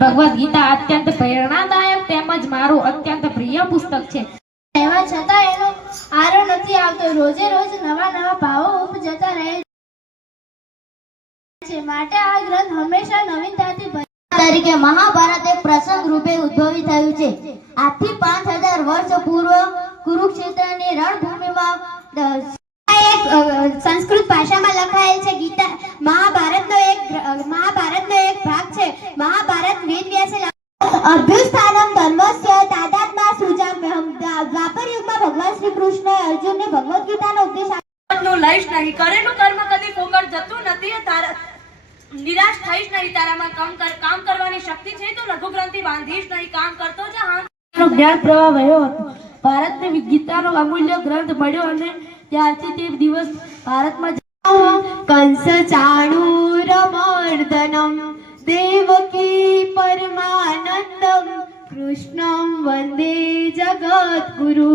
ભગવદ ગીતા અત્યંત પ્રેરણાદાયક તેમજ મારું અત્યંત પ્રિય પુસ્તક છે. તેવા છતાં એનો આરો નથી આવતો. રોજે રોજ નવા નવા ભાવો ઉપજતા રહે છે. માટે આ ગ્રંથ હંમેશા નવીનતાથી તરીકે મહાભારત એક પ્રસંગ રૂપે ઉદ્ભવી થયું છે. આજથી 5000 વર્ષ પૂર્વ કુરુક્ષેત્રની રણભૂમિમાં સંસ્કૃત ભાષામાં લખાયેલ છે. ગીતા મહાભારતનો એક ભાગ છે. મહાભારત વેદ વ્યાસે અભ્યુસ્થાનમ ધર્મસ્ય તાદાત્મ્ય સુજામ્યહમ. દ્વાપર યુગમાં ભગવાન શ્રી કૃષ્ણએ અર્જુનને ભગવદ ગીતાનો ઉપદેશ આપ્યો. લઈશ નહીં, કરેલું કર્મ કદી ફોકટ જતું નથી. નિરાશ થઈશ નહીં. તારામાં કામ કરવાની શક્તિ છે તો લઘુગ્રંથિ બાંધીશ નહીં. કામ કરતો જા. જ્ઞાન પ્રવાહ વહ્યો હતો. ભારતને ગીતાનો અમૂલ્ય ગ્રંથ મળ્યો અને ત્યારથી તે દિવસ ભારતમાં કંસ ચાણૂરમર્દનમ દેવકી પરમાનંદમ કૃષ્ણમ વંદે જગદ્ગુરુ.